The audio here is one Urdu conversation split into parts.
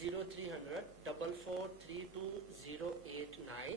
0300 4432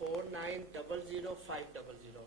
4900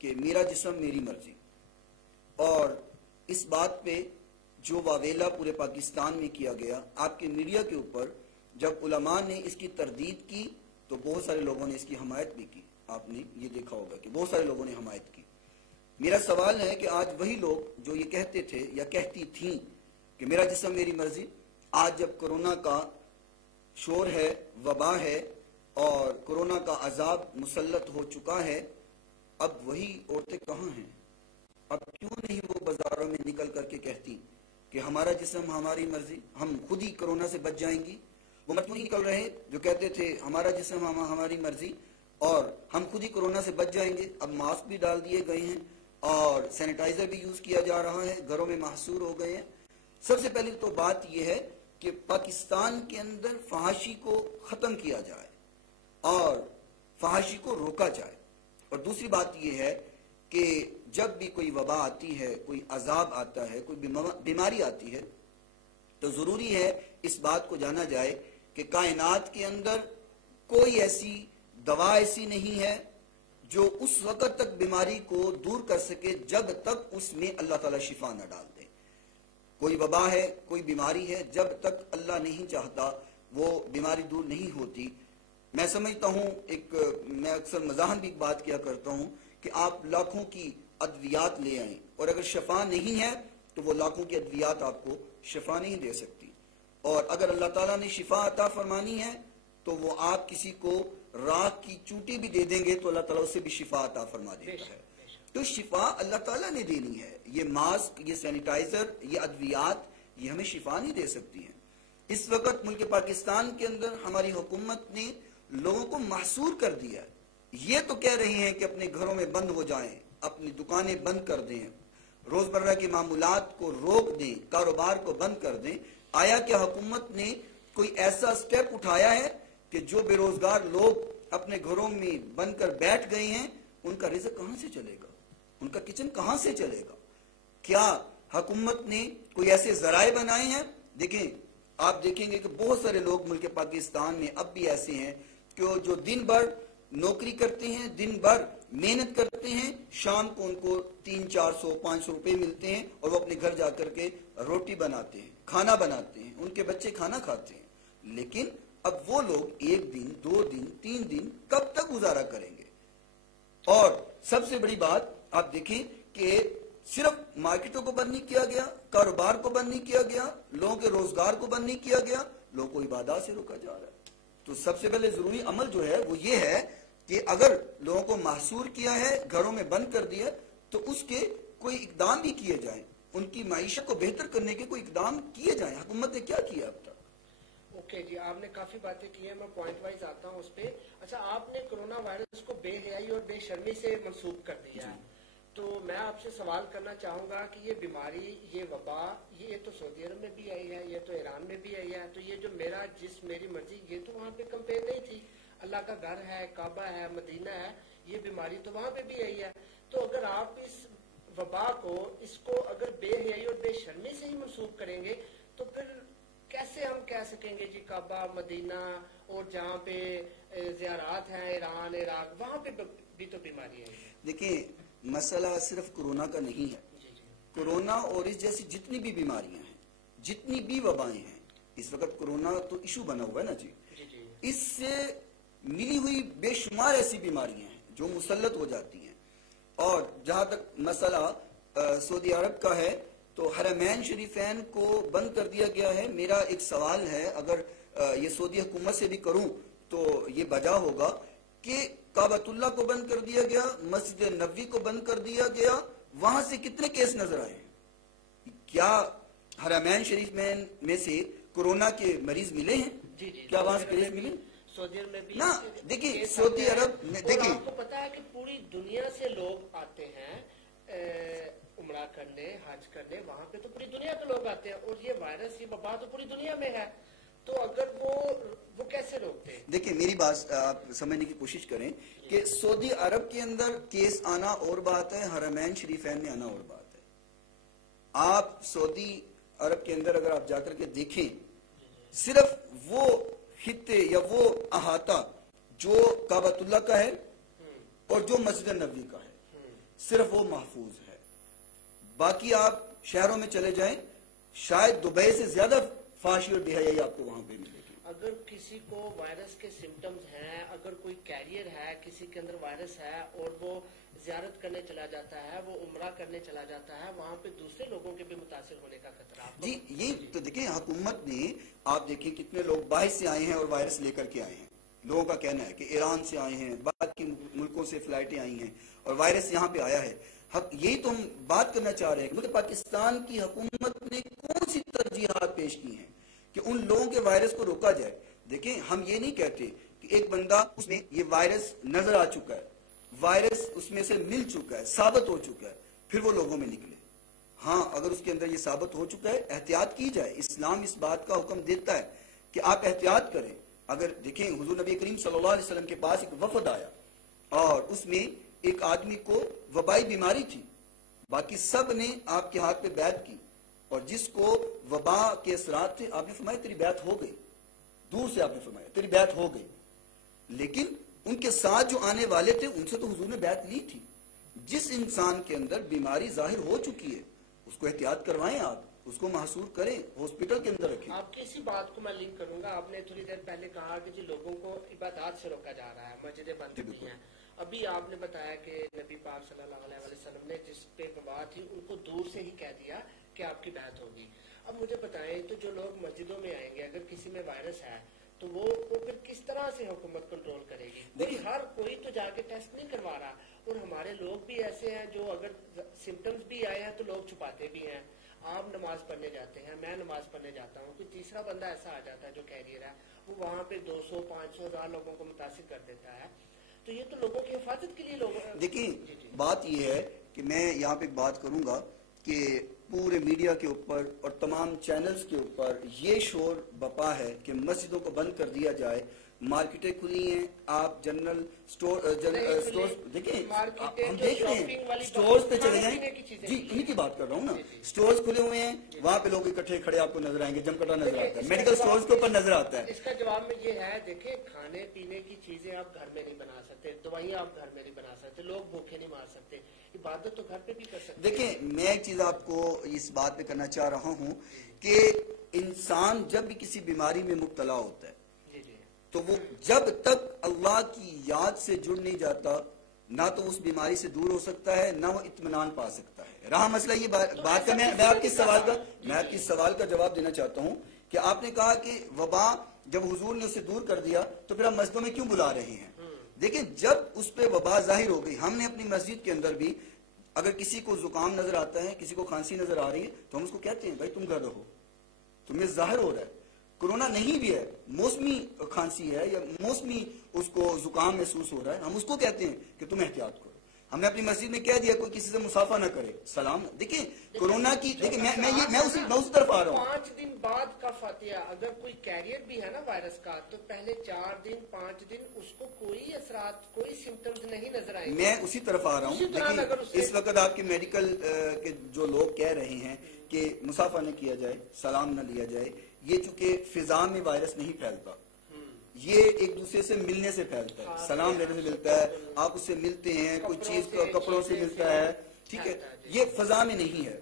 کہ میرا جسم میری مرضی، اور اس بات پہ جو واویلا پورے پاکستان میں کیا گیا، آپ کے میڈیا کے اوپر جب علماء نے اس کی تردید کی تو بہت سارے لوگوں نے اس کی حمایت بھی کی. آپ نے یہ دیکھا ہوگا کہ بہت سارے لوگوں نے حمایت کی. میرا سوال ہے کہ آج وہی لوگ جو یہ کہتے تھے یا کہتی تھیں کہ میرا جسم میری مرضی، آج جب کورونا کا شور ہے، وبا ہے اور کورونا کا عذاب مسلط ہو چکا ہے، اب وہی عورتیں کہاں ہیں؟ اب کیوں نہیں وہ بازاروں میں نکل کر کے کہتی کہ ہمارا جسم ہماری مرضی، ہم خود ہی کورونا سے بچ جائیں گی؟ وہ مت نہیں نکل رہے جو کہتے تھے ہمارا جسم ہماری مرضی اور ہم خود ہی کورونا سے بچ جائیں گے. اب ماسک بھی ڈال دیے گئے ہیں اور سینیٹائزر بھی یوز کیا جا رہا ہے، گھروں میں محصور ہو گئے ہیں. سب سے پہلی تو بات یہ ہے کہ پاکستان کے اندر فحاشی کو ختم کیا جائے اور فحاشی کو روکا جائے. اور دوسری بات یہ ہے کہ جب بھی کوئی وبا آتی ہے، کوئی عذاب آتا ہے، کوئی بیماری آتی ہے، تو ضروری ہے اس بات کو جانا جائے کہ کائنات کے اندر کوئی ایسی دوا ایسی نہیں ہے جو اس وقت تک بیماری کو دور کر سکے جب تک اس میں اللہ تعالیٰ شفا نہ ڈال دے. کوئی وبا ہے، کوئی بیماری ہے، جب تک اللہ نہیں چاہتا وہ بیماری دور نہیں ہوتی. میں سمجھتا ہوں، میں اکثر مزاحن بھی بات کیا کرتا ہوں کہ آپ لاکھوں کی ادویات لے آئیں اور اگر شفا نہیں ہے تو وہ لاکھوں کی ادویات آپ کو شفا نہیں دے سکتی. اور اگر اللہ تعالیٰ نے شفا عطا فرمانی ہے تو وہ آپ کسی کو راکھ کی چوٹی بھی دے دیں گے تو اللہ تعالیٰ اسے بھی شفا عطا فرما دیتا ہے. تو شفا اللہ تعالیٰ نے دینی ہے. یہ ماسک، یہ سینیٹائزر، یہ ادویات یہ ہمیں شفا نہیں دے سکتی ہیں. اس وقت ملک پاکستان کے اندر ہماری حکومت نے لوگوں کو محصور کر دیا. یہ تو کہہ رہے ہیں کہ اپنے گھروں میں بند ہو جائیں، اپنی دکانیں بند کر دیں، روزمرہ کی معمولات کو روک دیں، کاروبار کو بند کر دیں. آیا کیا حکومت نے کوئی ایسا سٹیپ اٹھایا ہے کہ جو بے روزگار لوگ اپنے گھروں میں بند کر بیٹھ گئے ہیں ان کا رزق کہاں سے چلے گا؟ ان کا کچن کہاں سے چلے گا؟ کیا حکومت نے کوئی ایسے ذرائع بنائے ہیں؟ دیکھیں، آپ دیکھیں گے کہ بہت سارے لوگ ملک پاکستان میں اب بھی ایسے ہیں کہ جو دن بھر نوکری کرتے ہیں، دن بھر محنت کرتے ہیں، شام کو ان کو 300-400 500 روپے ملتے ہیں اور وہ اپنے گھر جا کر کے روٹی بناتے ہیں، کھانا بناتے ہیں، ان کے بچے کھانا کھاتے ہیں. لیکن اب وہ لوگ 1 دن 2 دن 3 دن کب تک گزارا کریں گے؟ اور سب سے بڑی بات آپ دیکھیں کہ صرف مارکیٹوں کو بند نہیں کیا گیا، کاروبار کو بند نہیں کیا گیا، لوگوں کے روزگار کو بند نہیں کیا گیا، لوگوں کو عبادات سے روکا جا رہا ہے. تو سب سے پہلے ضروری عمل جو ہے وہ یہ ہے کہ اگر لوگوں کو محصور کیا ہے، گھروں میں بند کر دیا، تو اس کے کوئی اقدام بھی کیے جائیں، ان کی معیشت کو بہتر کرنے کے کوئی اقدام کیے جائیں. حکومت نے کیا کیا اب تک؟ اوکے جی، آپ نے کافی باتیں کی ہیں، میں پوائنٹ وائز آتا ہوں اس پہ. اچھا، آپ نے کرونا وائرس کو بے حیائی اور بے شرمی سے منسوب کر دیا ہے، تو میں آپ سے سوال کرنا چاہوں گا کہ یہ بیماری، یہ وبا، یہ تو سعودی عرب میں بھی آئی ہے، یہ تو ایران میں بھی آئی ہے، تو یہ جو میرا جسم میری مرضی، یہ تو وہاں پہ کمپین نہیں تھی. اللہ کا گھر ہے، کعبہ ہے، مدینہ ہے، یہ بیماری تو وہاں پہ بھی آئی ہے. تو اگر آپ اس وبا کو، اس کو اگر بے حیائی اور بے شرمی سے ہی منسوب کریں گے تو پھر کیسے ہم کہہ سکیں گے جی کعبہ، مدینہ اور جہاں پہ زیارات ہیں، ایران، عراق، وہاں پہ بھی تو بیماری ہے. دیکھیں، مسئلہ صرف کورونا کا نہیں ہے. کورونا اور اس جیسی جتنی بھی بیماریاں ہیں، جتنی بھی وبائیں ہیں، اس وقت کورونا تو ایشو بنا ہوا ہے نا جی. اس سے ملی ہوئی بے شمار ایسی بیماریاں ہیں جو مسلط ہو جاتی ہیں. اور جہاں تک مسئلہ سعودی عرب کا ہے تو حرمین شریفین کو بند کر دیا گیا ہے. میرا ایک سوال ہے، اگر یہ سعودی حکومت سے بھی کروں تو یہ بجا ہوگا کہ کعبۃ اللہ کو بند کر دیا گیا، مسجد نبوی کو بند کر دیا گیا، وہاں سے کتنے کیس نظر آئے؟ کیا حرمین شریف میں سے کورونا کے مریض ملے ہیں؟ جی، کیا وہاں سے کیس ملے؟ سعودی عرب میں بھی نا. دیکھیں سعودی عرب میں، دیکھیں آپ کو پتا ہے کہ پوری دنیا سے لوگ آتے ہیں عمرہ کرنے، حج کرنے، وہاں پہ تو پوری دنیا کے لوگ آتے ہیں، اور یہ وائرس، یہ وبا تو پوری دنیا میں ہے، تو اگر وہ کیسے روکتے ہیں؟ دیکھیں میری بات آپ سمجھنے کی کوشش کریں کہ سعودی عرب کے اندر کیس آنا اور بات ہے، حرمین شریفین میں آنا اور بات ہے. آپ سعودی عرب کے اندر اگر آپ جا کر کے دیکھیں، صرف وہ خطے یا وہ احاطہ جو کعبۃ اللہ کا ہے اور جو مسجد نبوی کا ہے، صرف وہ محفوظ ہے. باقی آپ شہروں میں چلے جائیں, شاید دبئی سے زیادہ فحاشی اور بے حیائی آپ کو وہاں پہ ملے گی. اگر کسی کو وائرس کے سمٹمز ہیں, اگر کوئی کیریئر ہے, کسی کے اندر وائرس ہے اور وہ زیارت کرنے چلا جاتا ہے, وہ عمرہ کرنے چلا جاتا ہے, وہاں پہ دوسرے لوگوں کے بھی متاثر ہونے کا خطرہ. جی یہ تو دیکھیں حکومت نے, آپ دیکھیں کتنے لوگ باہر سے آئے ہیں اور وائرس لے کر کے آئے ہیں. لوگوں کا کہنا ہے کہ ایران سے آئے ہیں, باقی ملکوں سے فلائٹیں آئی ہیں اور وائرس یہاں پہ آیا ہے. یہی تو ہم بات کرنا چاہ رہے ہیں کہ پاکستان کی حکومت نے کون سی ترجیحات پیش کی ہیں کہ ان لوگوں کے وائرس کو روکا جائے. دیکھیں ہم یہ نہیں کہتے کہ ایک بندہ اس میں یہ وائرس نظر آ چکا ہے, وائرس اس میں سے مل چکا ہے, ثابت ہو چکا ہے, پھر وہ لوگوں میں نکلے. ہاں اگر اس کے اندر یہ ثابت ہو چکا ہے, احتیاط کی جائے. اسلام اس بات کا حکم دیتا ہے کہ آپ احتیاط کریں. اگر دیکھیں حضور نبی کریم صلی اللہ علیہ وسلم کے پاس ایک وفد آیا اور اس میں ایک آدمی کو وبائی بیماری تھی, باقی سب نے آپ کے ہاتھ پہ بیعت کی, اور جس کو وبا کے اثرات تھے آپ نے فرمایا تیری بیعت ہو گئی. دور سے آپ نے فرمایا تیری بیعت ہو گئی. لیکن ان کے ساتھ جو آنے والے تھے ان سے تو حضور نے بیعت لی تھی. جس انسان کے اندر بیماری ظاہر ہو چکی ہے اس کو احتیاط کروائیں, آپ اس کو محصور کریں, ہاسپٹل کے اندر رکھیں. آپ کی اسی بات کو میں لنک کروں گا. آپ نے تھوڑی دیر پہلے کہا کہ جی لوگوں کو عبادات سے روکا جا رہا ہے, مسجدیں بند ہوئی ہیں. ابھی آپ نے بتایا کہ نبی پاک صلی اللہ علیہ وسلم نے جس پہ وبا تھی ان کو دور سے ہی کہہ دیا کہ آپ کی بیعت ہوگی. اب مجھے بتائیں تو جو لوگ مسجدوں میں آئیں گے, اگر کسی میں وائرس ہے تو وہ پھر کس طرح سے حکومت کنٹرول کرے گی؟ کوئی ہر کوئی تو جا کے ٹیسٹ نہیں کروا رہا, اور ہمارے لوگ بھی ایسے ہیں جو اگر سمٹمز بھی آئے ہیں تو لوگ چھپاتے بھی ہیں. آپ نماز پڑھنے جاتے ہیں, میں نماز پڑھنے جاتا ہوں, کوئی تیسرا بندہ ایسا آ جاتا ہے جو کیریئر ہے, وہ وہاں پہ 200 500 1000 لوگوں کو متاثر کر دیتا ہے. تو یہ تو لوگوں کی حفاظت کے لیے لوگ دیکھیں بات یہ ہے کہ میں یہاں پہ بات کروں گا کہ پورے میڈیا کے اوپر اور تمام چینلز کے اوپر یہ شور بپا ہے کہ مسجدوں کو بند کر دیا جائے, مارکیٹیں کھلی ہیں, آپ جنرل سٹور دیکھیں, ہم دیکھ رہے ہیں سٹورز پہ چلے جائیں, جی انہیں کی بات کر رہا ہوں نا. سٹورز کھلے ہوئے ہیں, وہاں پہ لوگ اکٹھے کھڑے آپ کو نظر آئیں گے, جمکٹا نظر آتا ہے, میڈیکل سٹورز کے اوپر نظر آتا ہے. اس کا جواب میں یہ ہے, دیکھیں کھانے پینے کی چیزیں آپ گھر میں نہیں بنا سکتے, دوائیاں آپ گھر میں نہیں بنا سکتے, لوگ بھوکے نہیں مار سکتے, عبادت تو گھر پہ بھی کر سکتے. دیکھیں میں ایک چیز آپ کو اس بات پہ کرنا چاہ رہا ہوں کہ انسان جب بھی کسی بیماری میں مبتلا ہوتا ہے تو وہ جب تک اللہ کی یاد سے جڑ نہیں جاتا نہ تو اس بیماری سے دور ہو سکتا ہے, نہ وہ اطمینان پا سکتا ہے. رہا مسئلہ یہ بات کا, میں آپ کے سوال کا جواب دینا چاہتا ہوں کہ آپ نے کہا کہ وبا جب حضور نے اسے دور کر دیا تو پھر ہم مسجدوں میں کیوں بلا رہے ہیں. دیکھیں جب اس پہ وبا ظاہر ہو گئی, ہم نے اپنی مسجد کے اندر بھی اگر کسی کو زکام نظر آتا ہے, کسی کو کھانسی نظر آ رہی ہے, تو ہم اس کو کہتے ہیں بھائی تم گھر رہو, تمہیں ظاہر ہو رہا ہے کرونا نہیں بھی ہے, موسمی کھانسی ہے یا موسمی اس کو زکام محسوس ہو رہا ہے, ہم اس کو کہتے ہیں کہ تم احتیاط کرو. ہم نے اپنی مسجد میں کہہ دیا کوئی کسی سے مسافہ نہ کرے, سلام. دیکھیں کرونا کی, دیکھیں میں اسی طرف آ رہا ہوں. 5 دن بعد کا فاتحہ, اگر کوئی کیریئر بھی ہے نا وائرس کا, تو پہلے 4 دن 5 دن اس کو کوئی اثرات, کوئی سمٹمز نہیں نظر آئیں. میں اسی طرف آ رہا ہوں. دیکھیں اس وقت آپ کے میڈیکل کے جو لوگ کہہ رہے ہیں کہ مسافہ نہ کیا جائے, سلام نہ لیا جائے, یہ چونکہ فضا میں وائرس نہیں پھیلتا, یہ ایک دوسرے سے ملنے سے پھیلتا ہے, سلام لینے سے ملتا ہے, آپ اس سے ملتے ہیں, کوئی چیز کپڑوں سے ملتا ہے, ٹھیک ہے, یہ فضا میں نہیں ہے.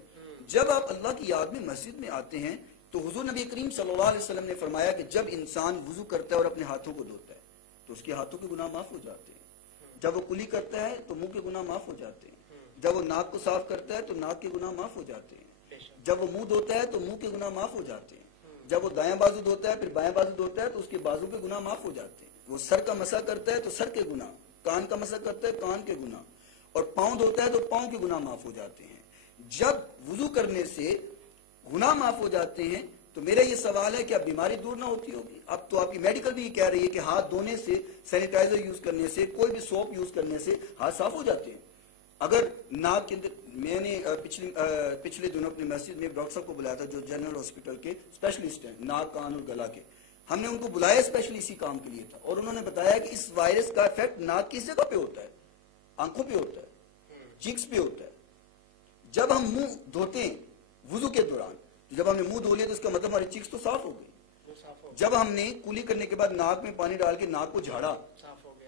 جب آپ اللہ کی یاد میں مسجد میں آتے ہیں تو حضور نبی کریم صلی اللہ علیہ وسلم نے فرمایا کہ جب انسان وضو کرتا ہے اور اپنے ہاتھوں کو دھوتا ہے تو اس کے ہاتھوں کے گناہ معاف ہو جاتے ہیں. جب وہ کلی کرتا ہے تو منہ کے گناہ معاف ہو جاتے ہیں. جب وہ ناک کو صاف کرتا ہے تو ناک کے گناہ معاف ہو جاتے ہیں. جب وہ منہ دھوتا ہے تو منہ کے گناہ معاف ہو جاتے ہیں. جب وہ دائیں بازو دھوتا ہے پھر بائیں بازو دھوتا ہے تو اس کے بازو کے گناہ معاف ہو جاتے ہیں. وہ سر کا مسح کرتا ہے تو سر کے گناہ, کان کا مسح کرتا ہے کان کے گناہ, اور پاؤں دھوتا ہے تو پاؤں کے گناہ معاف ہو جاتے ہیں. جب وضو کرنے سے گناہ معاف ہو جاتے ہیں تو میرا یہ سوال ہے کہ اب بیماری دور نہ ہوتی ہوگی. اب تو آپ کی میڈیکل بھی یہ کہہ رہی ہے کہ ہاتھ دھونے سے, سینیٹائزر یوز کرنے سے, کوئی بھی سوپ یوز کرنے سے ہاتھ صاف ہو جاتے ہیں. اگر ناک کے اندر, میں نے پچھلے دنوں اپنی مسجد میں ایک ڈاکٹر صاحب کو بلایا تھا جو جنرل ہاسپٹل کے اسپیشلسٹ ہیں ناک کان اور گلا کے. ہم نے ان کو بلایا اسپیشلی اسی کام کے لیے تھا, اور انہوں نے بتایا کہ اس وائرس کا افیکٹ ناک کی جگہ پہ ہوتا ہے, آنکھوں پہ ہوتا ہے, چیکس پہ ہوتا ہے. جب ہم منہ دھوتے ہیں وضو کے دوران, جب ہم نے منہ دھو لیا تو اس کا مطلب ہماری چیکس تو صاف ہو گئی. جب ہم نے کلی کرنے کے بعد ناک میں پانی ڈال کے ناک کو جھاڑا,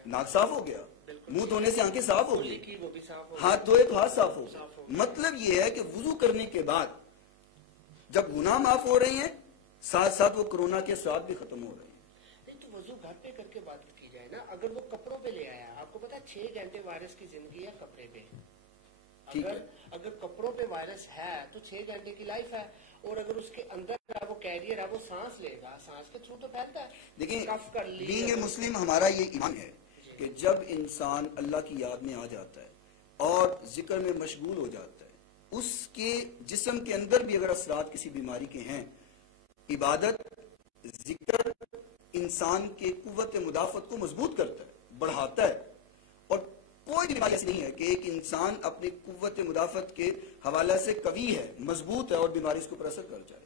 ناک صاف ہو گیا. منہ دھونے سے آنکھیں صاف ہو کلی گئی، کی وہ بھی صاف ہو ہاتھ دھوئے تو ہاتھ صاف ہو صاف ہو گئے۔ مطلب یہ ہے کہ وضو کرنے کے بعد جب گناہ معاف ہو رہے ہیں، ساتھ ساتھ وہ کرونا کے اثرات بھی ختم ہو رہے ہیں۔ نہیں تو وضو گھر پہ کر کے بات کی جائے نا، اگر وہ کپڑوں پہ لے آیا، آپ کو پتا 6 گھنٹے وائرس کی زندگی ہے کپڑے پہ، ٹھیک ہے، اگر کپڑوں پہ وائرس ہے تو 6 گھنٹے کی لائف ہے، اور اگر اس کے اندر ہے وہ کیریئر ہے، وہ سانس لے گا، سانس کے تھرو تو پھیلتا ہے۔ دیکھیں کف کر لی بینگ اے مسلم ہمارا یہ ایمان ہے کہ جب انسان اللہ کی یاد میں آ جاتا ہے اور ذکر میں مشغول ہو جاتا ہے، اس کے جسم کے اندر بھی اگر اثرات کسی بیماری کے ہیں، عبادت ذکر انسان کے قوت مدافعت کو مضبوط کرتا ہے، بڑھاتا ہے، اور کوئی بھی بیماری ایسی نہیں ہے کہ ایک انسان اپنی قوت مدافعت کے حوالہ سے قوی ہے، مضبوط ہے اور بیماری اس کو پر اثر کر جائے۔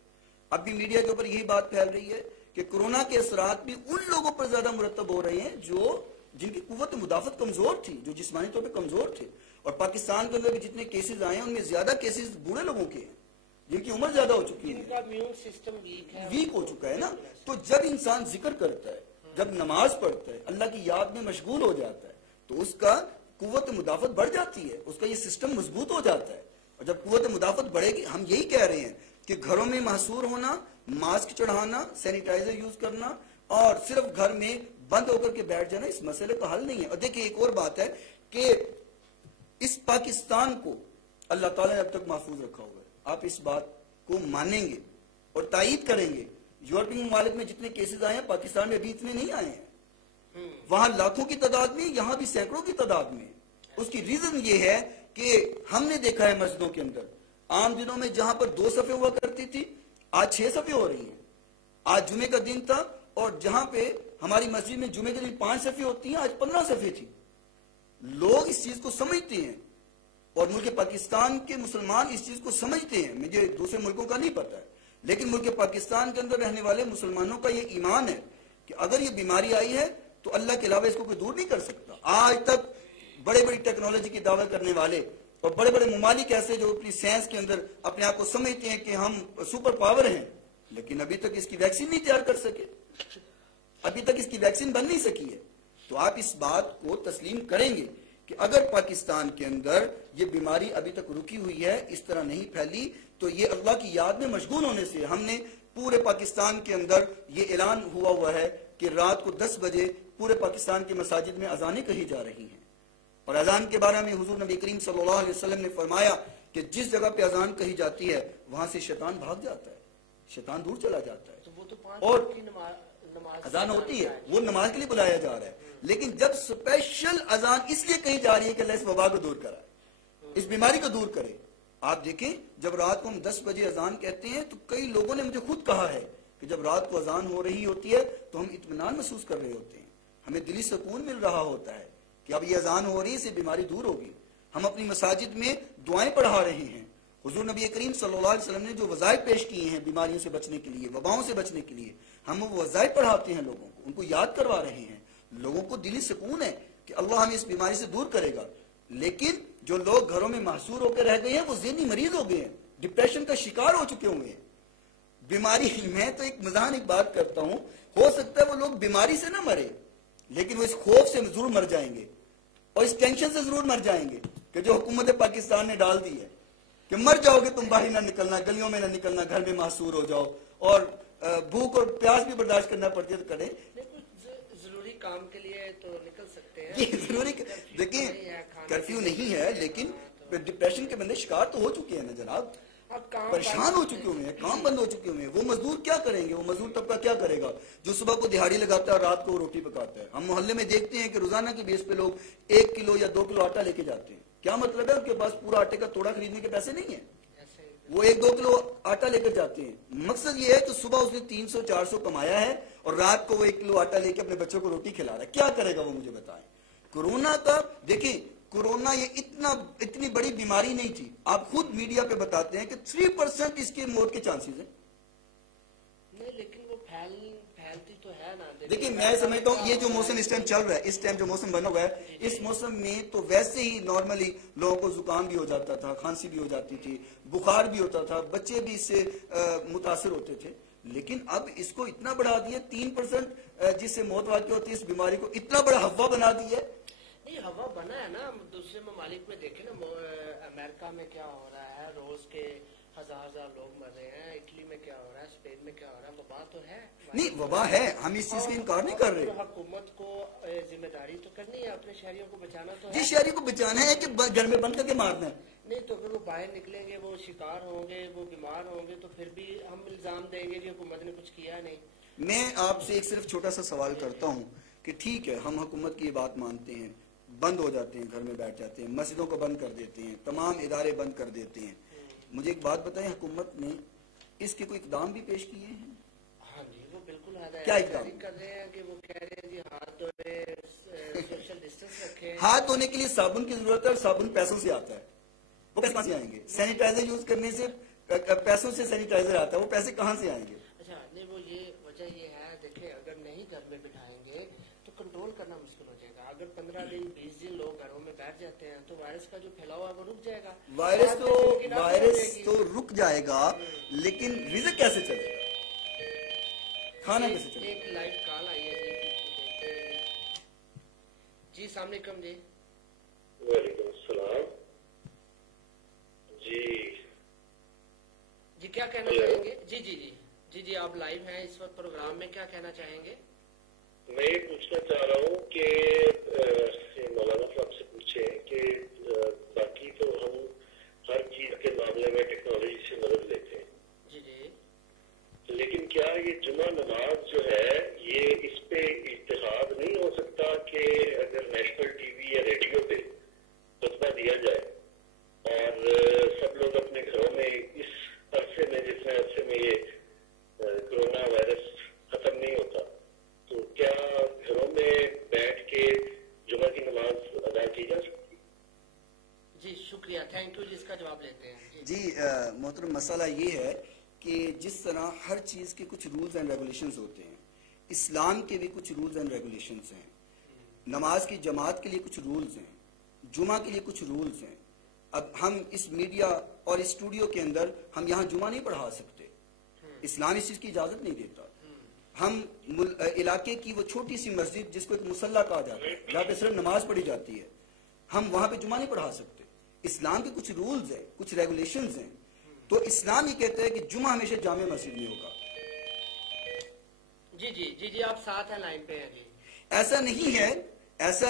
اب بھی میڈیا کے اوپر یہی بات پھیل رہی ہے کہ کورونا کے اثرات بھی ان لوگوں پر زیادہ مرتب ہو رہے ہیں جن کی قوت مدافعت کمزور تھی، جو جسمانی طور پہ کمزور تھے، اور پاکستان کے اندر بھی جتنے کیسز آئے ہیں ان میں زیادہ کیسز بوڑھے لوگوں کے ہیں جن کی عمر زیادہ ہو چکی ان ہے، کا امیون سسٹم ویک ہے، ویک ہو چکا ہے نا۔ تو جب انسان ذکر کرتا ہے، جب نماز پڑھتا ہے، اللہ کی یاد میں مشغول ہو جاتا ہے، تو اس کا قوت مدافعت بڑھ جاتی ہے، اس کا یہ سسٹم مضبوط ہو جاتا ہے۔ اور جب قوت مدافعت بڑھے گی، ہم یہی کہہ رہے ہیں کہ گھروں میں محصور ہونا، ماسک چڑھانا، سینیٹائزر یوز کرنا، اور صرف گھر میں بند ہو کر کے بیٹھ جانا اس مسئلے کا حل نہیں ہے۔ اور دیکھیں ایک اور بات ہے کہ اس پاکستان کو اللہ تعالیٰ نے اب تک محفوظ رکھا ہوا ہے، آپ اس بات کو مانیں گے اور تائید کریں گے۔ یورپی ممالک میں جتنے کیسز آئے ہیں پاکستان میں ابھی اتنے نہیں آئے ہیں، وہاں لاکھوں کی تعداد میں، یہاں بھی سینکڑوں کی تعداد میں۔ اس کی ریزن یہ ہے کہ ہم نے دیکھا ہے مسجدوں کے اندر عام دنوں میں جہاں پر 2 صفیں ہوا کرتی تھی، آج 6 صفیں ہو رہی ہیں۔ آج جمعے کا دن تھا اور جہاں پہ ہماری مسجد میں جمعے کے دن 5 صفیں ہوتی ہیں، آج 15 صفیں تھی۔ لوگ اس چیز کو سمجھتے ہیں، اور ملک پاکستان کے مسلمان اس چیز کو سمجھتے ہیں، مجھے دوسرے ملکوں کا نہیں پتا ہے، لیکن ملک پاکستان کے اندر رہنے والے مسلمانوں کا یہ ایمان ہے کہ اگر یہ بیماری آئی ہے تو اللہ کے علاوہ اس کو کوئی دور نہیں کر سکتا۔ آج تک بڑے بڑی ٹیکنالوجی کی دعوت کرنے والے اور بڑے بڑے ممالک ایسے جو اپنی سائنس کے اندر اپنے آپ کو سمجھتے ہیں کہ ہم سپر پاور ہیں، لیکن ابھی تک اس کی ویکسین نہیں تیار کر سکے، ابھی تک اس کی ویکسین بن نہیں سکی ہے۔ تو آپ اس بات کو تسلیم کریں گے کہ اگر پاکستان کے اندر یہ بیماری ابھی تک رکی ہوئی ہے، اس طرح نہیں پھیلی، تو یہ اللہ کی یاد میں مشغول ہونے سے ہم نے پورے پاکستان کے اندر یہ اعلان ہوا ہے کہ رات کو 10 بجے پورے پاکستان کی مساجد میں اذانیں کہی جا رہی ہیں، اور اذان کے بارے میں حضور نبی کریم صلی اللہ علیہ وسلم نے فرمایا کہ جس جگہ پہ اذان کہی جاتی ہے وہاں سے شیطان بھاگ جاتا ہے، شیطان دور چلا جاتا ہے۔ تو وہ تو 5 اور وقت کی نماز اذان ہوتی ہے، وہ نماز کے لیے بلایا جا رہا ہے، لیکن جب اسپیشل اذان اس لیے کہی جا رہی ہے کہ اللہ اس وبا کو دور کرائے، اس بیماری کو دور کرے۔ آپ دیکھیں جب رات کو ہم 10 بجے اذان کہتے ہیں تو کئی لوگوں نے مجھے خود کہا ہے کہ جب رات کو اذان ہو رہی ہوتی ہے تو ہم اطمینان محسوس کر رہے ہوتے ہیں، ہمیں دلی سکون مل رہا ہوتا ہے کہ اب یہ اذان ہو رہی ہے، اس سے بیماری دور ہوگی۔ ہم اپنی مساجد میں دعائیں پڑھا رہے ہیں، حضور نبی کریم صلی اللہ علیہ وسلم نے جو وظائف پیش کیے ہیں بیماریوں سے بچنے کے لیے، وباؤں سے بچنے کے لیے، ہم وہ وظائف پڑھاتے ہیں لوگوں کو، ان کو یاد کروا رہے ہیں۔ لوگوں کو دلی سکون ہے کہ اللہ ہمیں اس بیماری سے دور کرے گا، لیکن جو لوگ گھروں میں محصور ہو کے رہ گئے ہیں وہ ذہنی مریض ہو گئے ہیں، ڈپریشن کا شکار ہو چکے ہوئے ہیں۔ بیماری، میں تو ایک مزاح ایک بات کرتا ہوں، ہو سکتا ہے وہ لوگ بیماری سے نہ مرے لیکن وہ اس خوف سے ضرور مر جائیں گے اور اس ٹینشن سے ضرور مر جائیں گے کہ جو حکومت پاکستان نے ڈال دی ہے کہ مر جاؤ گے تم، باہر نہ نکلنا، گلیوں میں نہ نکلنا، گھر میں محصور ہو جاؤ، اور بھوک اور پیاس بھی برداشت کرنا پڑتی ہے تو کریں۔ ضروری کام کے لیے تو نکل سکتے ہیں، یہ ضروری، دیکھیں کرفیو نہیں ہے لیکن ڈپریشن کے بندے شکار تو ہو چکے ہیں نا جناب، پریشان ہو چکے ہوئے ہیں، کام بند ہو چکے ہوئے ہیں۔ وہ مزدور کیا کریں گے؟ وہ مزدور طبقہ کیا کرے گا جو صبح کو دہاڑی لگاتا ہے اور رات کو روٹی پکاتا ہے؟ ہم محلے میں دیکھتے ہیں کہ روزانہ کی بیس پہ لوگ 1 کلو یا 2 کلو آٹا لے کے جاتے ہیں۔ کیا مطلب ہے؟ ان کے پاس پورا آٹے کا توڑا خریدنے کے پیسے نہیں ہیں، وہ 1-2 کلو آٹا لے کر جاتے ہیں۔ مقصد یہ ہے کہ صبح اس نے 300-400 کمایا ہے اور رات کو وہ 1 کلو آٹا لے کے اپنے بچوں کو روٹی کھلا رہا ہے۔ کیا کرے گا وہ؟ مجھے بتائیں۔ کورونا کا دیکھیں، کورونا یہ اتنی بڑی بیماری نہیں تھی، آپ خود میڈیا پہ بتاتے ہیں کہ 3% اس کے موت کے چانسز ہیں۔ نہیں لیکن وہ پھیلتی تو ہے نا۔ دیکھیں میں سمجھتا ہوں یہ جو موسم اس ٹائم چل رہا ہے، اس ٹائم جو موسم بنا ہوا ہے، اس موسم میں تو ویسے ہی نارملی لوگوں کو زکام بھی ہو جاتا تھا، کھانسی بھی ہو جاتی تھی، بخار بھی ہوتا تھا، بچے بھی اس سے متاثر ہوتے تھے، لیکن اب اس کو اتنا بڑھا دیا، 3% جس سے موت واقع ہوتی ہے اس بیماری کو اتنا بڑا ہوا بنا دیا ہے۔ جی ہوا بنا ہے نا، ہم دوسرے ممالک میں دیکھیں نا، امریکہ میں کیا ہو رہا ہے، روز کے ہزار لوگ مر رہے ہیں، اٹلی میں کیا ہو رہا ہے، اسپین میں کیا ہو رہا ہے، وبا تو ہے. نہیں وبا ہے، ہم اس چیز کا انکار نہیں کر رہے. حکومت کو ذمہ داری تو کرنی ہے، اپنے شہریوں کو بچانا تو ہے. جی شہری کو بچانا ہے کہ گھر میں بند کر کے مارنا ہے؟ نہیں تو اگر وہ باہر نکلیں گے، وہ شکار ہوں گے، وہ بیمار ہوں گے، تو پھر بھی ہم الزام دیں گے کہ حکومت نے کچھ کیا نہیں. میں آپ سے ایک صرف چھوٹا سا سوال کرتا ہوں کہ ٹھیک ہے ہم حکومت کی یہ بات مانتے ہیں، بند ہو جاتے ہیں، گھر میں بیٹھ جاتے ہیں، مسجدوں کو بند کر دیتے ہیں، تمام ادارے بند کر دیتے ہیں. مجھے ایک بات بتائیں، حکومت نے اس کے کوئی اقدام بھی پیش کیے ہیں؟ ہاں جی وہ بالکل کیا اقدام کر رہے ہیں کہ وہ کہہ رہے ہیں جی ہاتھ دھوئے، سوشل ڈسٹینس رکھیں. ہاتھ دھونے کے لیے صابن کی ضرورت ہے، اور صابن پیسوں سے آتا ہے. وہ پیسے کہاں سے آئیں گے؟ سینیٹائزر یوز کرنے سے پیسوں سے سینیٹائزر آتا ہے، وہ پیسے کہاں سے آئیں گے؟ اچھا نہیں، وہ یہ وجہ یہ ہے، دیکھیں اگر نہیں گھر میں بٹھائیں گے تو کنٹرول کرنا مشکل ہو جائے گا. اگر 15 دن 20 دن لوگ گھروں میں بیٹھ جاتے ہیں تو وائرس کا جو پھیلاؤ ہے وہ رک جائے گا. وائرس تو رک جائے گا، لیکن رزق کیسے چلے گا؟ کھانا کیسے چلے گا؟ ایک لائیو کال آئی ہے جی. السلام علیکم جی. وعلیکم السلام. جی کیا کہنا چاہیں گے؟ جی آپ لائیو ہیں اس وقت پروگرام میں، کیا کہنا چاہیں گے؟ میں یہ پوچھنا چاہ رہا ہوں کہ مولانا صاحب سے پوچھیں کہ باقی تو ہم ہر چیز کے معاملے میں ٹیکنالوجی سے مدد لیتے ہیں، لیکن کیا یہ جمعہ نماز جو ہے یہ اس پہ اتحاد نہیں ہو سکتا کہ اگر نیشنل ٹی وی یا ریڈیو پہ خطبہ دیا جائے اور سب لوگ اپنے گھروں میں اس عرصے میں، جس عرصے میں یہ کرونا وائرس ختم نہیں ہوتا، تو کیا گھروں میں بیٹھ کے جمعہ کی نماز ادا کی جا سکتی؟ جی شکریہ، تھینک یو جی. اس کا جواب لیتے ہیں. جی محترم، مسئلہ یہ ہے کہ جس طرح ہر چیز کے کچھ رولز اینڈ ریگولیشنز ہوتے ہیں، اسلام کے بھی کچھ رولز اینڈ ریگولیشنز ہیں. نماز کی جماعت کے لیے کچھ رولز ہیں، جمعہ کے لیے کچھ رولز ہیں. اب ہم اس میڈیا اور اسٹوڈیو کے اندر ہم یہاں جمعہ نہیں پڑھا سکتے، اسلام اس چیز کی اجازت نہیں دیتا. ہم علاقے کی وہ چھوٹی سی مسجد جس کو ایک مصلی کہا جاتا ہے، جہاں پہ صرف نماز پڑھی جاتی ہے، ہم وہاں پہ جمعہ نہیں پڑھا سکتے. اسلام کے کچھ رولز ہیں، کچھ ریگولیشنز ہیں. تو اسلام یہ کہتا ہے کہ جمعہ ہمیشہ جامع مسجد میں ہوگا. جی آپ ساتھ ہیں، لائن پہ ہیں جی. ایسا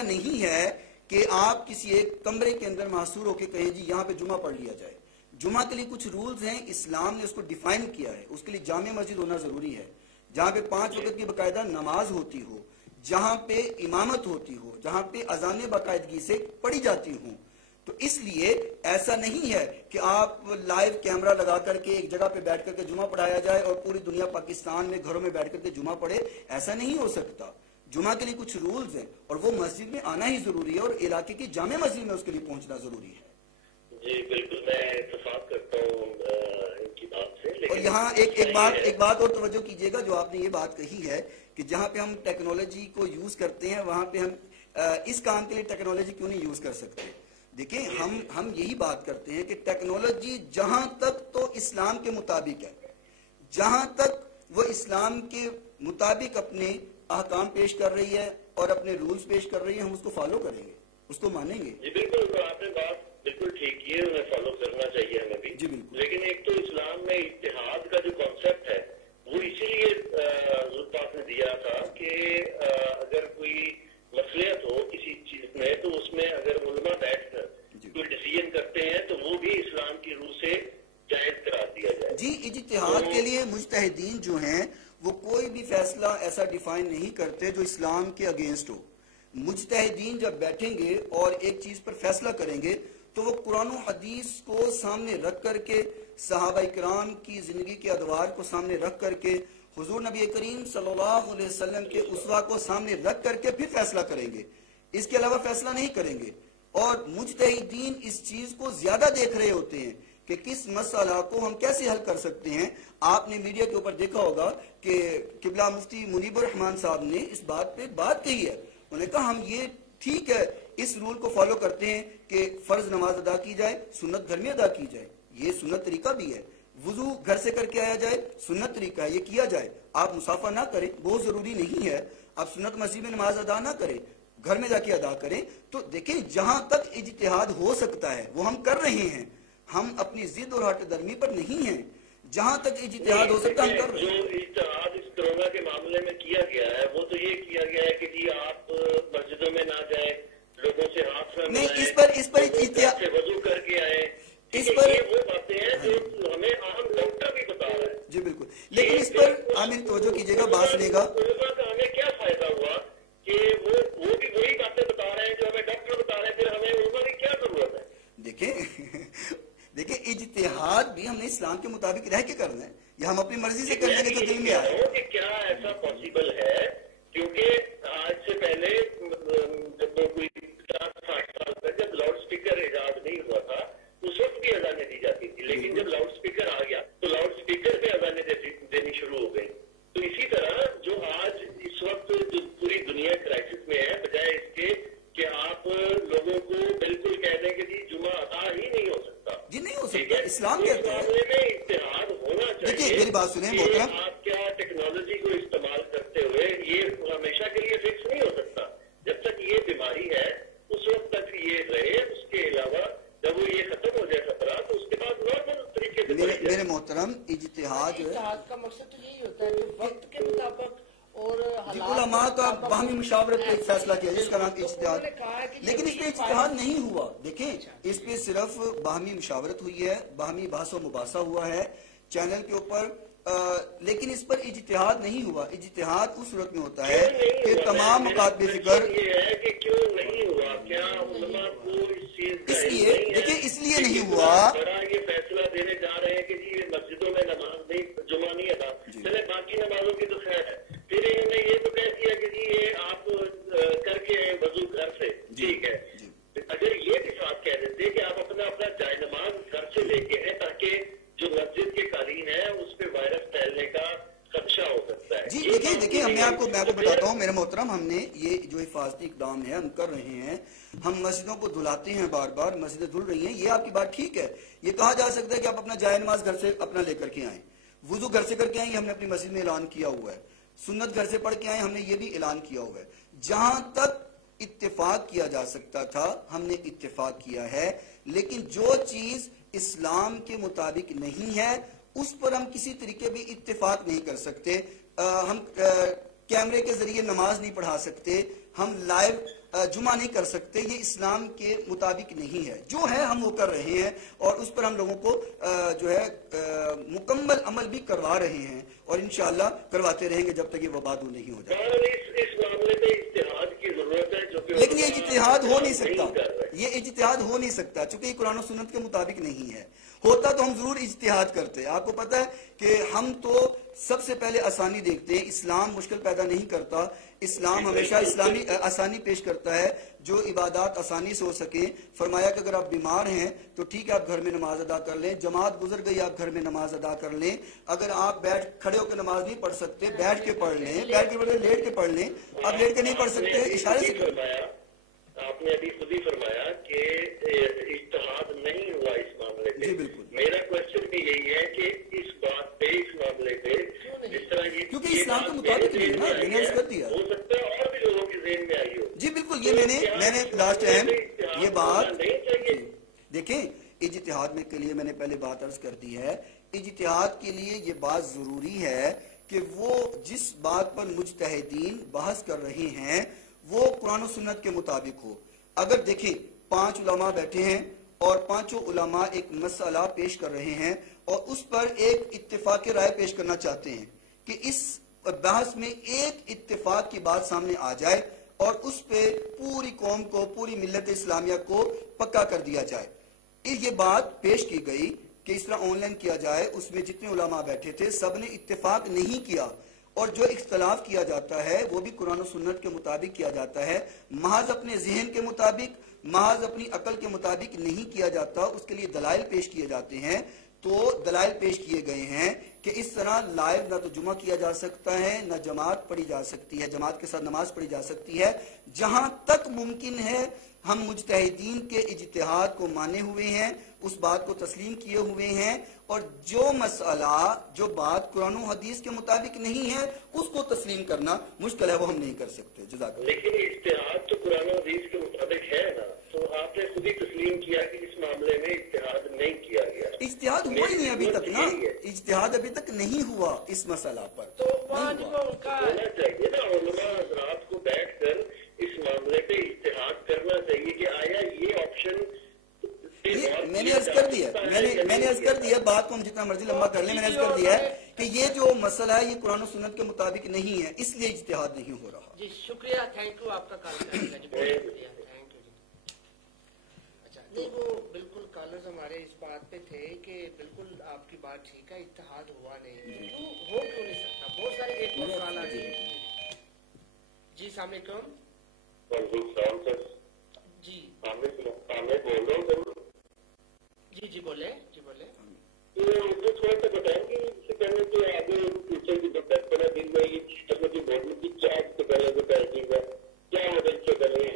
نہیں ہے کہ آپ کسی ایک کمرے کے اندر محصور ہو کے کہیں جی یہاں پہ جمعہ پڑھ لیا جائے. جمعہ کے لیے کچھ رولز ہیں، اسلام نے اس کو ڈیفائن کیا ہے. اس کے لیے جامع مسجد ہونا ضروری ہے، جہاں پہ 5 وقت کی باقاعدہ نماز ہوتی ہو، جہاں پہ امامت ہوتی ہو، جہاں پہ اذانیں باقاعدگی سے پڑھی جاتی ہوں. تو اس لیے ایسا نہیں ہے کہ آپ لائیو کیمرہ لگا کر کے ایک جگہ پہ بیٹھ کر کے جمعہ پڑھایا جائے اور پوری دنیا پاکستان میں گھروں میں بیٹھ کر کے جمعہ پڑھے. ایسا نہیں ہو سکتا. جمعہ کے لیے کچھ رولز ہیں اور وہ مسجد میں آنا ہی ضروری ہے، اور علاقے کی جامع مسجد میں اس کے لیے پہنچنا ضروری ہے. جی بالکل، میں اتفاق کرتا ہوں ان کی بات سے. اور یہاں ایک بات اور توجہ کیجیے گا، جو آپ نے یہ بات کہی ہے کہ جہاں پہ ہم ٹیکنالوجی کو یوز کرتے ہیں وہاں پہ ہم اس کام کے لیے ٹیکنالوجی کیوں نہیں یوز کر سکتے. دیکھیں ہم یہی بات کرتے ہیں کہ ٹیکنالوجی جہاں تک تو اسلام کے مطابق ہے، جہاں تک وہ اسلام کے مطابق اپنے احکام پیش کر رہی ہے اور اپنے رولز پیش کر رہی ہے، ہم اس کو فالو کریں گے، اس کو مانیں گے. جی بالکل، آپ نے بات بالکل ٹھیک کی ہے، انہیں فالو کرنا چاہیے ہمیں بھی. جی بالکل. لیکن ایک تو اسلام میں اتحاد کا جو کانسیپٹ ہے وہ اسی لیے حضور پاک نے دیا تھا کہ اگر کوئی مصلحت ہو کسی چیز میں تو اس میں اگر علماء بیٹھ کر کوئی ڈیسیژن کرتے ہیں تو وہ بھی اسلام کی روح سے جائز قرار دیا جائے. جی اجتہاد کے لیے مجتہدین جو ہیں وہ کوئی بھی فیصلہ ایسا ڈیفائن نہیں کرتے جو اسلام کے اگینسٹ ہو. مجتہدین جب بیٹھیں گے اور ایک چیز پر فیصلہ کریں گے تو وہ قرآن و حدیث کو سامنے رکھ کر کے، صحابہ کرام کی زندگی کے ادوار کو سامنے رکھ کر کے، حضور نبی کریم صلی اللہ علیہ وسلم کے اسوہ کو سامنے رکھ کر کے پھر فیصلہ کریں گے. اس کے علاوہ فیصلہ نہیں کریں گے. اور مجتہدین اس چیز کو زیادہ دیکھ رہے ہوتے ہیں کہ کس مسئلہ کو ہم کیسے حل کر سکتے ہیں. آپ نے میڈیا کے اوپر دیکھا ہوگا کہ قبلہ مفتی منیب الرحمان صاحب نے اس بات پہ بات کہی ہے. انہوں نے کہا ہم یہ ٹھیک ہے اس رول کو فالو کرتے ہیں کہ فرض نماز ادا کی جائے، سنت گھر میں ادا کی جائے، یہ سنت طریقہ بھی ہے. وضو گھر سے کر کے آیا جائے، سنت طریقہ ہے، یہ کیا جائے. آپ مسافہ نہ کریں، بہت ضروری نہیں ہے. آپ سنت مسجد میں نماز ادا نہ کریں، گھر میں جا کے ادا کریں. تو دیکھیں جہاں تک اجتہاد ہو سکتا ہے وہ ہم کر رہے ہیں, ہم اپنی ضد اور ہٹ درمی پر نہیں ہیں. جہاں تک اجتہاد ہو سکتا ہے ہم کر رہے ہیں. جو اجتہاد اس کورونا کے معاملے میں کیا گیا ہے وہ تو یہ کیا گیا ہے کہ جی آپ مسجدوں میں نہ جائیں, لوگوں سے ہاتھ نہ نہیں, ملائیں, اس پر اجتہاد سے وضو کر کے آئیں. اس پر یہ وہ باتیں ہیں جو ہمیں اہم ڈاکٹر بھی بتا رہا ہے. جی بالکل, لیکن اس پر عامر توجہ کیجیے گا, بات سنے گا. کورونا کا ہمیں کیا فائدہ ہوا کہ وہ بھی وہی باتیں بتا رہے ہیں جو ہمیں ڈاکٹر بتا رہے ہیں, پھر ہمیں علماء کی کیا ضرورت ہے؟ دیکھیں اجتہاد بھی ہم نے اسلام کے مطابق رہ کے کرنا ہے, یا ہم اپنی مرضی سے کر لیں گے جو دل میں آئے. کہ کیا ایسا پاسبل ہے, کیونکہ آج سے پہلے جب کوئی 50-60 سال تک جب لاؤڈ اسپیکر ایجاد نہیں ہوا تھا اس وقت بھی اذانیں دی جاتی تھی, لیکن جب لاؤڈ اسپیکر آ گیا تو لاؤڈ اسپیکر پہ اذانیں دینی شروع ہو گئی. تو اسی طرح جو آج اس وقت جو پوری دنیا کرائسس میں ہے, بجائے اس کے کہ آپ لوگوں کو بالکل کہہ دیں کہ جی جمعہ ادا ہی نہیں ہو سکتا, جی نہیں ہو سکتا, اسلام کہتا ہے. معاملے میں اتحاد ہونا چاہیے. دیکھیے میری بات سنیں محترم, آپ کیا ٹیکنالوجی کو استعمال کرتے ہوئے یہ ہمیشہ کے لیے فکس نہیں ہو سکتا. جب تک یہ بیماری ہے اس وقت تک یہ رہے, اس کے علاوہ جب وہ یہ ختم ہو جائے خطرہ تو اس کے بعد نارمل طریقے سے میرے محترم اجتہاد کا مقصد تو یہی ہوتا ہے کہ وقت کے مطابق اور علماء کا باہمی مشاورت پہ ایک فیصلہ کیا جس کا نام اجتہاد, لیکن اس پہ اجتہاد نہیں ہوا. دیکھیں اس پہ صرف باہمی مشاورت ہوئی ہے, باہمی بحث و مباحثہ ہوا ہے چینل کے اوپر, لیکن اس پر اجتہاد نہیں ہوا. اجتہاد اس صورت میں ہوتا ہے کہ تمام مکاتب فکر, یہ ہے کہ کیوں نہیں ہوا, کیا علماء کو اس چیز کا اس لیے دیکھیں اس لیے نہیں ہوا, بڑا یہ فیصلہ دینے جا رہے ہیں کہ جی مسجدوں میں نماز نہیں, جمعہ نہیں ادا, چلے باقی نمازوں کی تو خیر ہے, پھر انہوں نے یہ تو کہہ دیا کہ جی یہ آپ کر کے وضو گھر سے, ٹھیک ہے. اگر یہ بھی ساتھ کہہ دیتے کہ آپ اپنا جائے نماز گھر سے لے کے ہیں تاکہ جو مسجد کے قالین ہے اس پہ وائرس پھیلنے کا خدشہ ہو سکتا ہے. جی دیکھیں میں آپ کو بتاتا ہوں میرے محترم, ہم نے یہ جو حفاظتی اقدام ہے ہم کر رہے ہیں, ہم مسجدوں کو دھلاتے ہیں, بار بار مسجدیں دھل رہی ہیں, یہ آپ کی بات ٹھیک ہے. یہ کہا جا سکتا ہے کہ آپ اپنا جائے نماز گھر سے اپنا لے کر کے آئیں, وضو گھر سے کر کے آئیں, ہم نے اپنی مسجد میں اعلان کیا ہوا ہے. سنت گھر سے پڑھ کے آئیں, ہم نے یہ بھی اعلان کیا ہوا ہے. جہاں تک اتفاق کیا جا سکتا تھا ہم نے اتفاق کیا ہے, لیکن جو چیز اسلام کے مطابق نہیں ہے اس پر ہم کسی طریقے بھی اتفاق نہیں کر سکتے. ہم کیمرے کے ذریعے نماز نہیں پڑھا سکتے, ہم لائیو جمعہ نہیں کر سکتے, یہ اسلام کے مطابق نہیں ہے. جو ہے ہم وہ کر رہے ہیں اور اس پر ہم لوگوں کو جو ہے مکمل عمل بھی کروا رہے ہیں, اور انشاءاللہ کرواتے رہیں گے جب تک یہ وبا دور نہیں ہو جائے. اس معاملے میں اجتہاد کی ضرورت ہے, جو کہ لیکن یہ اجتہاد ہو نہیں سکتا, یہ اجتہاد ہو نہیں سکتا چونکہ یہ قرآن و سنت کے مطابق نہیں ہے. ہوتا تو ہم ضرور اجتہاد کرتے. آپ کو پتہ ہے کہ ہم تو سب سے پہلے آسانی دیکھتے ہیں, اسلام مشکل پیدا نہیں کرتا, اسلام ہمیشہ اسلامی آسانی پیش کرتا ہے, جو عبادات آسانی سے ہو سکے. فرمایا کہ اگر آپ بیمار ہیں تو ٹھیک ہے آپ گھر میں نماز ادا کر لیں, جماعت گزر گئی آپ گھر میں نماز ادا کر لیں. اگر آپ کھڑے ہو کے نماز نہیں پڑھ سکتے بیٹھ کے پڑھ لیں, بیٹھ کے پڑھ لیں, لیٹ کے پڑھ لیں. آپ لیٹ کے نہیں پڑھ سکتے اشارے سے فرمایا, آپ نے ابھی خود ہی فرمایا کہ اجتہاد نہیں ہوا اس معاملے پہ. جی بالکل, میرا کوشچن بھی یہی ہے کہ اس بات پہ, اس معاملے پہ جس طرح یہ کیونکہ اسلام کے مطابق نہیں ہے نا, میں نے کر دیا. ہو سکتا ہے اور بھی لوگوں کے ذہن میں آئی ہو. جی بالکل, یہ میں نے لاسٹ ٹائم یہ بات دیکھیں اجتہاد میں کے لیے میں نے پہلے بات عرض کر دی ہے. اجتہاد کے لیے یہ بات ضروری ہے کہ وہ جس بات پر مجتہدین بحث کر رہے ہیں وہ قرآن و سنت کے مطابق ہو. اگر دیکھیں 5 علماء بیٹھے ہیں اور 5 علماء ایک مسئلہ پیش کر رہے ہیں اور اس پر ایک اتفاق رائے پیش کرنا چاہتے ہیں کہ اس بحث میں ایک اتفاق کی بات سامنے آ جائے اور اس پہ پوری قوم کو, پوری ملت اسلامیہ کو پکا کر دیا جائے. یہ بات پیش کی گئی کہ اس طرح آن لائن کیا جائے. اس میں جتنے علماء بیٹھے تھے سب نے اتفاق نہیں کیا, اور جو اختلاف کیا جاتا ہے وہ بھی قرآن و سنت کے مطابق کیا جاتا ہے, محض اپنے ذہن کے مطابق, محض اپنی عقل کے مطابق نہیں کیا جاتا. اس کے لیے دلائل پیش کیے جاتے ہیں. تو دلائل پیش کیے گئے ہیں کہ اس طرح لائیو نہ تو جمعہ کیا جا سکتا ہے, نہ جماعت پڑھی جا سکتی ہے, جماعت کے ساتھ نماز پڑھی جا سکتی ہے. جہاں تک ممکن ہے ہم مجتہدین کے اجتہاد کو مانے ہوئے ہیں, اس بات کو تسلیم کیے ہوئے ہیں، اور جو مسئلہ جو بات قرآن و حدیث کے مطابق نہیں ہے اس کو تسلیم کرنا مشکل ہے، وہ ہم نہیں کر سکتے۔ جزاک اللہ۔ لیکن اجتہاد تو قرآن و حدیث کے مطابق ہے نا، تو آپ نے خود ہی تسلیم کیا کہ اس معاملے میں اجتہاد نہیں کیا گیا۔ اجتہاد ہوا ہی نہیں ابھی تک نا، اجتہاد ابھی تک نہیں ہوا اس مسئلہ پر، تو وہاں جو ان کا ہونا چاہیے نا، علماء حضرات کو بیٹھ کر اس معاملے پہ اجتہاد کرنا چاہیے کہ آیا یہ آپشن میں نے عرض کر دیا، میں نے عرض کر دیا، بات کو ہم جتنا مرضی لمبا کر لیں، میں نے عرض کر دیا ہے کہ یہ جو مسئلہ ہے یہ قرآن و سنت کے مطابق نہیں ہے، اس لیے اجتہاد نہیں ہو رہا۔ جی شکریہ، تھینک یو آپ کا کال کرنے کا، جی بہت شکریہ، تھینک یو جی۔ اچھا نہیں، وہ بالکل کالرز ہمارے اس بات پہ تھے کہ بالکل آپ کی بات ٹھیک ہے، اتحاد ہوا نہیں، ہو کیوں نہیں سکتا؟ بہت سارے ایک اور کال آ جی۔ جی السلام علیکم۔ وعلیکم السلام سر۔ جی میں بول رہا ہوں جی جی بولے، جی بولے۔ تو مجھے تھوڑا سا بتائیں گے اس سے پہلے کہ آگے فیوچر کی 10-15 دن میں یہ سسٹم کی گورنمنٹ کی کیا اس سے پہلے جو پیکنگ ہے کیا مدد سے پہلے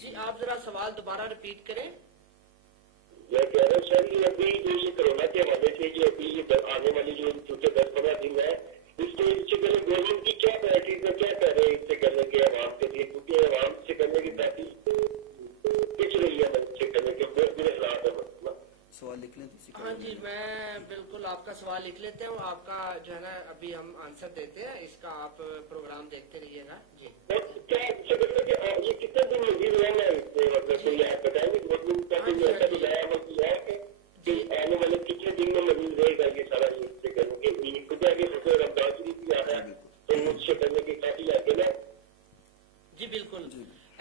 جی آپ ذرا سوال دوبارہ ریپیٹ کریں۔ میں کہہ رہا ہوں سر یہ ابھی جو یہ کرونا کے حوالے سے جو ابھی یہ آنے والی جو فیوچر 10-15 دن ہے اس کو اس سے پہلے گورنمنٹ کی کیا پیکنگ ہے، کیا کہہ رہے ہیں اس سے کرنے کے عوام کے لیے، کیونکہ عوام سے کرنے کی تاکہ پچ رہی ہے اس سے کرنے کے برے حالات ہے مسئلہ۔ سوال لکھ لیں۔ ہاں جی میں بالکل آپ کا سوال لکھ لیتے ہوں، آپ کا جو ہے نا ابھی ہم آنسر دیتے ہیں، اس کا آپ پروگرام دیکھتے رہیے گا۔ جی کیا اس سے پہلے کہ یہ کتنے دن مزید رہنا ہے اس میں، مطلب کوئی آپ بتائیں گے گورنمنٹ کا کوئی ایسا بتایا ہوا کیا ہے کہ آنے والے کتنے دن میں مزید رہے گا یہ سارا اس سے کرنے کے خود آگے خود رمضان شریف بھی آ رہا ہے تو اس سے کرنے کی کافی آگے نا۔ جی بالکل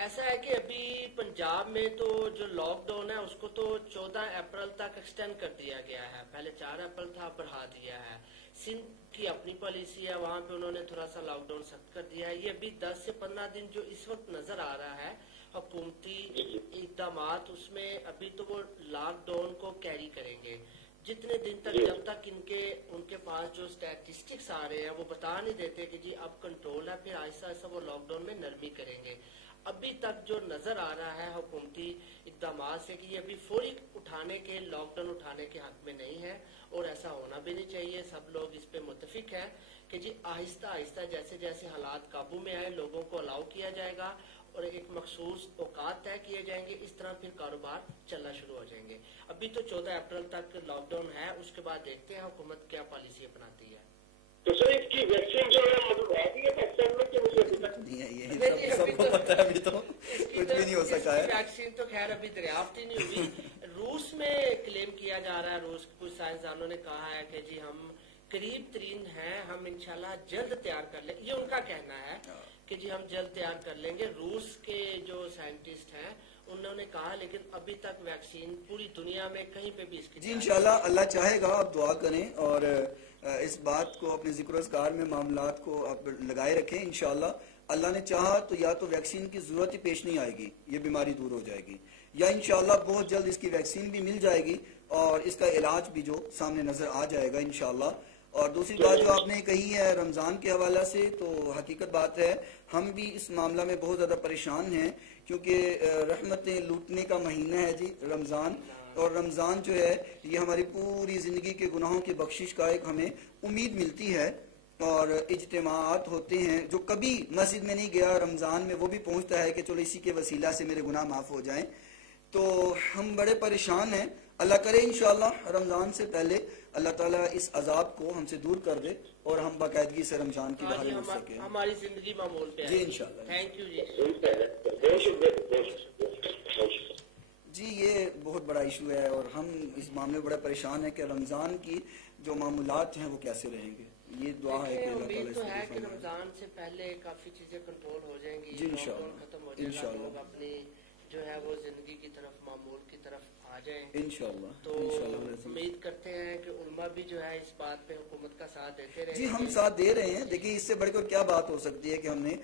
ایسا ہے کہ ابھی پنجاب میں تو جو لاک ڈاؤن ہے اس کو تو 14 اپریل تک ایکسٹینڈ کر دیا گیا ہے، پہلے 4 اپریل تھا بڑھا دیا ہے۔ سندھ کی اپنی پالیسی ہے، وہاں پہ انہوں نے تھوڑا سا لاک ڈاؤن سخت کر دیا ہے۔ یہ ابھی 10 سے 15 دن جو اس وقت نظر آ رہا ہے حکومتی اقدامات، اس میں ابھی تو وہ لاک ڈاؤن کو کیری کریں گے جتنے دن تک، جب تک ان کے پاس جو اسٹیٹسٹکس آ رہے ہیں وہ بتا نہیں دیتے کہ جی اب کنٹرول ہے، پھر آہستہ آہستہ وہ لاک ڈاؤن میں نرمی کریں گے۔ ابھی تک جو نظر آ رہا ہے حکومتی اقدامات سے کہ یہ ابھی فوری اٹھانے کے، لاک ڈاؤن اٹھانے کے حق میں نہیں ہے، اور ایسا ہونا بھی نہیں چاہیے۔ سب لوگ اس پہ متفق ہیں کہ جی آہستہ آہستہ جیسے جیسے حالات قابو میں آئے لوگوں کو الاؤ کیا جائے گا اور ایک مخصوص اوقات طے کیے جائیں گے، اس طرح پھر کاروبار چلنا شروع ہو جائیں گے۔ ابھی تو 14 اپریل تک لاک ڈاؤن ہے، اس کے بعد دیکھتے ہیں حکومت کیا پالیسی اپناتی ہے۔ تو سر اس کی ویکسین جو ہے مطلب آ گئی ہے پاکستان میں کہ مجھے ابھی تک یہ سب کو پتا ہے، ابھی تو کچھ بھی نہیں ہو سکا ہے۔ ویکسین تو خیر ابھی دریافت ہی نہیں ہوئی۔ روس میں کلیم کیا جا رہا ہے، روس کے کچھ سائنسدانوں نے کہا ہے کہ جی ہم قریب ترین ہیں، ہم انشاءاللہ جلد تیار کر لیں، یہ ان کا کہنا ہے کہ جی ہم جلد تیار کر لیں گے۔ روس کے جو سائنٹسٹ ہیں انہوں نے کہا، لیکن ابھی تک ویکسین پوری دنیا میں کہیں پہ بھی اس کی جی انشاءاللہ اللہ چاہے گا آپ دعا کریں اور اس بات کو اپنے ذکر و اذکار میں معاملات کو آپ لگائے رکھیں۔ انشاءاللہ اللہ نے چاہا تو یا تو ویکسین کی ضرورت ہی پیش نہیں آئے گی، یہ بیماری دور ہو جائے گی، یا انشاءاللہ بہت جلد اس کی ویکسین بھی مل جائے گی اور اس کا علاج بھی جو سامنے نظر آ جائے گا انشاءاللہ۔ اور دوسری بات جو آپ نے کہی ہے رمضان کے حوالہ سے، تو حقیقت بات ہے ہم بھی اس معاملہ میں بہت زیادہ پریشان ہیں، کیونکہ رحمتیں لوٹنے کا مہینہ ہے جی رمضان، اور رمضان جو ہے یہ ہماری پوری زندگی کے گناہوں کی بخشش کا ایک ہمیں امید ملتی ہے، اور اجتماعات ہوتے ہیں، جو کبھی مسجد میں نہیں گیا رمضان میں وہ بھی پہنچتا ہے کہ چلو اسی کے وسیلہ سے میرے گناہ معاف ہو جائیں۔ تو ہم بڑے پریشان ہیں، اللہ کرے انشاءاللہ رمضان سے پہلے اللہ تعالیٰ اس عذاب کو ہم سے دور کر دے اور ہم باقاعدگی سے رمضان کی بحالی ہو سکے، ہماری زندگی معمول پہ جی انشاءاللہ۔ تھینک یو جی۔ جی یہ بہت بڑا ایشو ہے اور ہم اس معاملے میں بڑا پریشان ہے کہ رمضان کی جو معمولات ہیں وہ کیسے رہیں گے۔ یہ دعا ہے کہ اللہ تعالیٰ امید اس تو کو ہے کہ فرمائے۔ رمضان سے پہلے کافی چیزیں کنٹرول ہو جائیں گی، جی لاک انشاءاللہ، ڈاؤن ختم ہو جائے گا، انشاءاللہ۔ لوگ اپنی جو ہے وہ زندگی کی طرف، معمول کی طرف آ جائیں انشاءاللہ تو انشاءاللہ۔ امید کرتے ہیں کہ علماء بھی جو ہے اس بات پہ حکومت کا ساتھ دیتے رہیں جی ہم ساتھ دے رہے ہیں، دیکھیں اس سے بڑھ کر کیا بات ہو سکتی ہے کہ ہم نے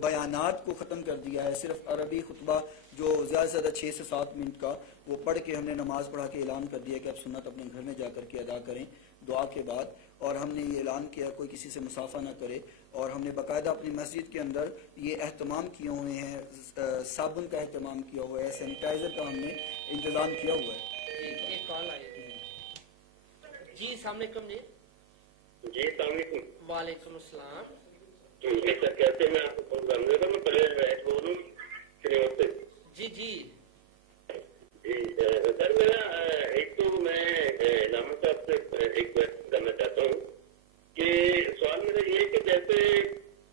بیانات کو ختم کر دیا ہے، صرف عربی خطبہ جو زیادہ سے زیادہ 6 سے 7 منٹ کا وہ پڑھ کے ہم نے نماز پڑھا کے اعلان کر دیا کہ اب سنت اپنے گھر میں جا کر کے ادا کریں دعا کے بعد، اور ہم نے یہ اعلان کیا کوئی کسی سے مسافہ نہ کرے، اور ہم نے باقاعدہ اپنی مسجد کے اندر یہ اہتمام کیے ہوئے ہیں، صابن کا اہتمام کیا ہوا ہے، سینیٹائزر کا ہم نے انتظام کیا ہوا ہے۔ جی ایک کال آئی ہے۔ جی السلام علیکم۔ جی جی السلام علیکم۔ وعلیکم السلام۔ جی سر کیسے میں آپ کو فون کر رہا تھا، میں پرویز وحید بول رہا ہوں شریف سے۔ جی جی جی سر میرا ایک تو میں علامہ صاحب سے ایک کوشچن کرنا چاہتا ہوں کہ سوال میرا یہ ہے کہ جیسے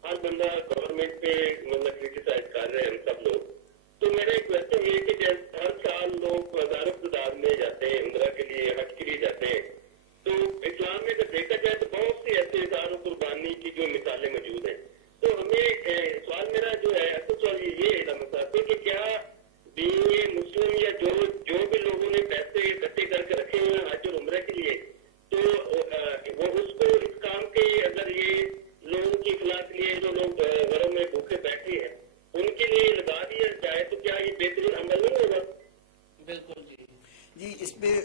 ہر بندہ گورنمنٹ پہ مطلب کرٹیسائز کر رہے ہیں ہم سب لوگ، تو میرا ایک کوشچن یہ ہے کہ جیسے ہر سال لوگ ہزاروں تعداد میں جاتے ہیں عمرہ کے لیے، حج کے لیے جاتے ہیں، تو اسلام میں اگر دیکھا جائے تو بہت سی ایسے اظہار قربانی کی جو مثالیں موجود ہیں۔ تو ہمیں سوال میرا جو ہے اصل سوال یہ ہے علامہ صاحب سے کہ کیا دین مسلم یا جو بھی لوگوں نے پیسے اکٹھے کر کے رکھے ہوئے ہیں حج اور عمرہ کے لیے، تو وہ اس کو اس کام کے اگر یہ لوگوں کی اصلاح کے لیے جو لوگ گھروں میں بھوکے بیٹھے ہیں ان کے لیے لگا دیا جائے تو کیا یہ بہترین عمل نہیں ہوگا؟ بالکل جی جی اس پہ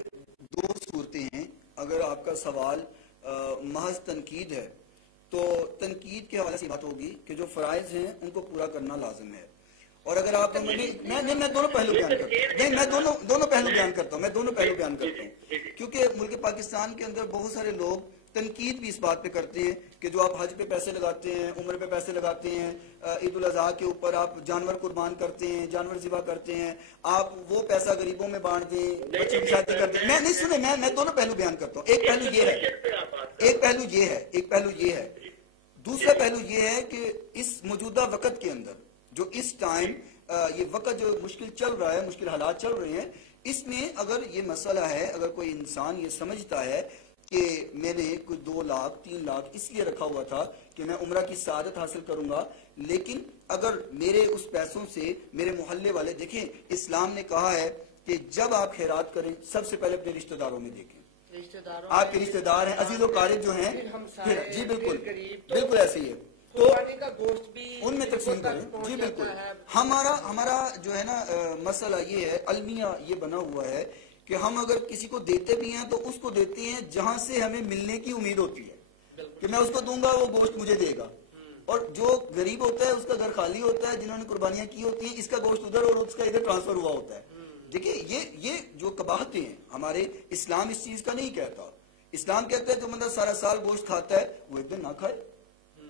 دو صورتیں ہیں۔ اگر آپ کا سوال محض تنقید ہے تو تنقید کے حوالے سے بات ہوگی کہ جو فرائض ہیں ان کو پورا کرنا لازم ہے، اور اگر آپ میں دونوں پہلو بیان کرتا ہوں، نہیں میں دونوں پہلو بیان کرتا ہوں، کیونکہ ملک پاکستان کے اندر بہت سارے لوگ تنقید بھی اس بات پہ کرتے ہیں کہ جو آپ حج پہ پیسے لگاتے ہیں، عمر پہ پیسے لگاتے ہیں، عید الاضحیٰ کے اوپر آپ جانور قربان کرتے ہیں، جانور ذبح کرتے ہیں، آپ وہ پیسہ غریبوں میں بانٹ دیں، بچے کی شادی کر دیں۔ میں نہیں سنے، میں دونوں پہلو بیان کرتا ہوں۔ ایک پہلو یہ ہے، دوسرا پہلو یہ ہے کہ اس موجودہ وقت کے اندر جو اس ٹائم یہ وقت جو مشکل چل رہا ہے، مشکل حالات چل رہے ہیں، اس میں اگر یہ مسئلہ ہے، اگر کوئی انسان یہ سمجھتا ہے کہ میں نے کوئی 2 لاکھ 3 لاکھ اس لیے رکھا ہوا تھا کہ میں عمرہ کی سعادت حاصل کروں گا، لیکن اگر میرے اس پیسوں سے میرے محلے والے، دیکھیں اسلام نے کہا ہے کہ جب آپ خیرات کریں سب سے پہلے اپنے رشتہ داروں میں دیکھیں، آپ کے رشتہ دار ہیں، عزیز و قارب جو ہیں، جی بالکل ایسے ہی ہے، تو ان میں تقسیم کریں۔ جی بالکل، ہمارا جو ہے نا مسئلہ یہ ہے، المیہ یہ بنا ہوا ہے کہ ہم اگر کسی کو دیتے بھی ہیں تو اس کو دیتے ہیں جہاں سے ہمیں ملنے کی امید ہوتی ہے کہ میں اس کو دوں گا وہ گوشت مجھے دے گا، اور جو غریب ہوتا ہے اس کا گھر خالی ہوتا ہے، جنہوں نے قربانیاں کی ہوتی ہیں، اس کا گوشت ادھر اور اس کا ادھر ٹرانسفر ہوا ہوتا ہے۔ دیکھیں یہ جو قباحتیں ہیں، ہمارے اسلام اس چیز کا نہیں کہتا۔ اسلام کہتا ہے جو بندہ سارا سال گوشت کھاتا ہے وہ ایک دن نہ کھائے،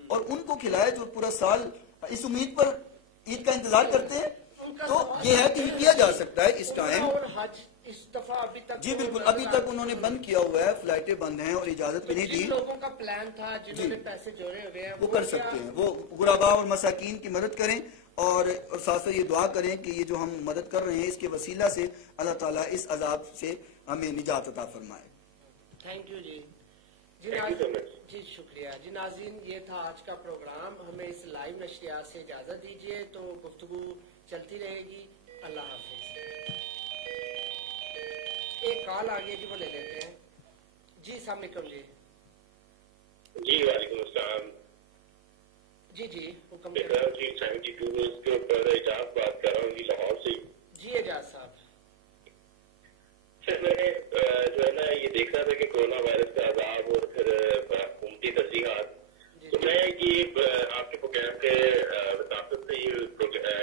اور ان کو کھلائے جو پورا سال اس امید پر عید کا انتظار کرتے ہیں۔ تو یہ ہے کہ یہ کیا جا سکتا ہے اس ٹائم۔ جی بالکل، ابھی تک انہوں نے بند کیا ہوا ہے، فلائٹیں بند ہیں اور اجازت بھی نہیں دی۔ لوگوں کا پلان تھا جنہوں نے پیسے جوڑے ہوئے ہیں وہ کر سکتے ہیں، وہ غرباء اور مساکین کی مدد کریں، اور ساتھ ساتھ یہ دعا کریں کہ یہ جو ہم مدد کر رہے ہیں اس کے وسیلہ سے اللہ تعالیٰ اس عذاب سے ہمیں نجات عطا فرمائے۔ تھینک یو جی جی شکریہ جی۔ ناظرین یہ تھا آج کا پروگرام، ہمیں اس لائیو نشریات سے اجازت دیجیے، تو گفتگو چلتی رہے گی۔ اللہ حافظ۔ ایک کال آ گئی جی، وہ لے لیتے ہیں۔ جی السلام علیکم۔ جی وعلیکم السلام۔ جی حکم جی 72 نیوز کے اوپر اعجاز بات کر رہا ہوں جی، لاہور سے۔ جی اعجاز صاحب۔ سر میں نے جو ہے نا یہ دیکھ رہا تھا کہ کورونا وائرس کا عذاب اور پھر حکومتی ترجیحات، تو میں یہ آپ کے پروگرام کے وساطت سے یہ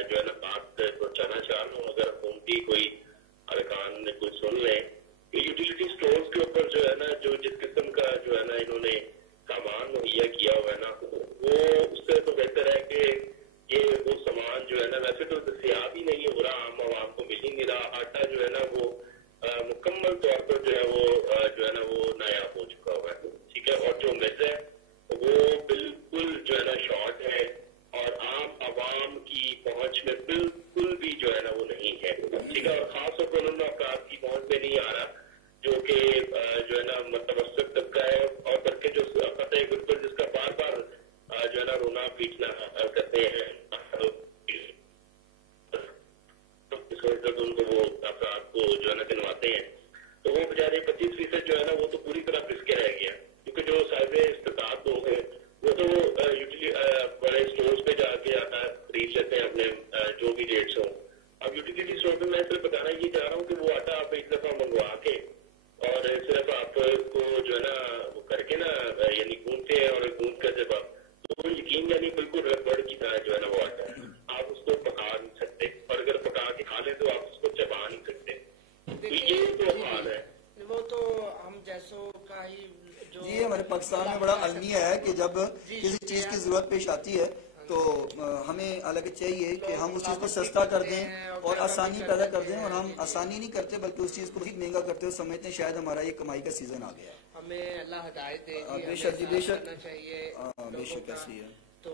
جو ہے نا بات پہنچانا چاہ رہا ہوں، اگر حکومتی کوئی ارکان نے کوئی سن لیں کہ یوٹیلیٹی اسٹورز کے اوپر جو ہے نا جو جس قسم کا جو ہے نا انہوں نے سامان مہیا کیا ہوا ہے نا، وہ اس سے تو بہتر ہے کہ یہ وہ سامان جو ہے نا ویسے تو دستیاب ہی نہیں ہو رہا، عام عوام کو مل ہی نہیں رہا، آٹا جو ہے نا وہ مکمل طور پر جو ہے وہ جو ہے نا وہ نایاب ہو چکا ہوا ہے، ٹھیک ہے، اور جو مرض ہے وہ بالکل جو ہے نا شارٹ ہے، اور عام عوام کی پہنچ میں بالکل بھی جو ہے نا وہ نہیں ہے، ٹھیک ہے، اور خاص طور پر ان افراد کی پہنچ میں نہیں آ رہا جو کہ جو ہے نا متوسط طبقہ ہے، اور بلکہ جو قطع بالکل جس کا بار بار جو ہے نا رونا پیٹنا کرتے ہیں، ان کو وہ افراد کو جو ہے نا دنواتے ہیں، تو وہ بچارے 25% جو ہے نا وہ تو پوری طرح پس کے رہ گیا، کیونکہ جو صاحب استطاعت یعنی گونتے ہیں اور گوند کا جب تو وہ یقین یعنی بالکل ربڑ کی طرح جو ہے نا وہ آتا ہے. آپ اس کو پکا نہیں سکتے اور اگر پکا کے کھا لیں تو آپ اس کو چبا نہیں سکتے. یہ تو حال ہے. وہ تو ہم جیسوں کا ہی جو جی ہمارے پاکستان میں بڑا المیہ ہے کہ جب کسی چیز کی ضرورت پیش آتی ہے تو ہمیں حالانکہ چاہیے کہ ہم اس چیز کو سستا کر دیں اور آسانی پیدا کر دیں، اور ہم آسانی نہیں کرتے بلکہ اس چیز کو مزید مہنگا کرتے اور سمجھتے ہیں شاید ہمارا یہ کمائی کا سیزن آ گیا ہے. ہمیں اللہ ہدایت دے بے شک جی، بے شک کرنا چاہیے بے شک ایسی ہے. تو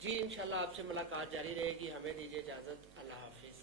جی انشاءاللہ آپ سے ملاقات جاری رہے گی. ہمیں دیجیے اجازت. اللہ حافظ.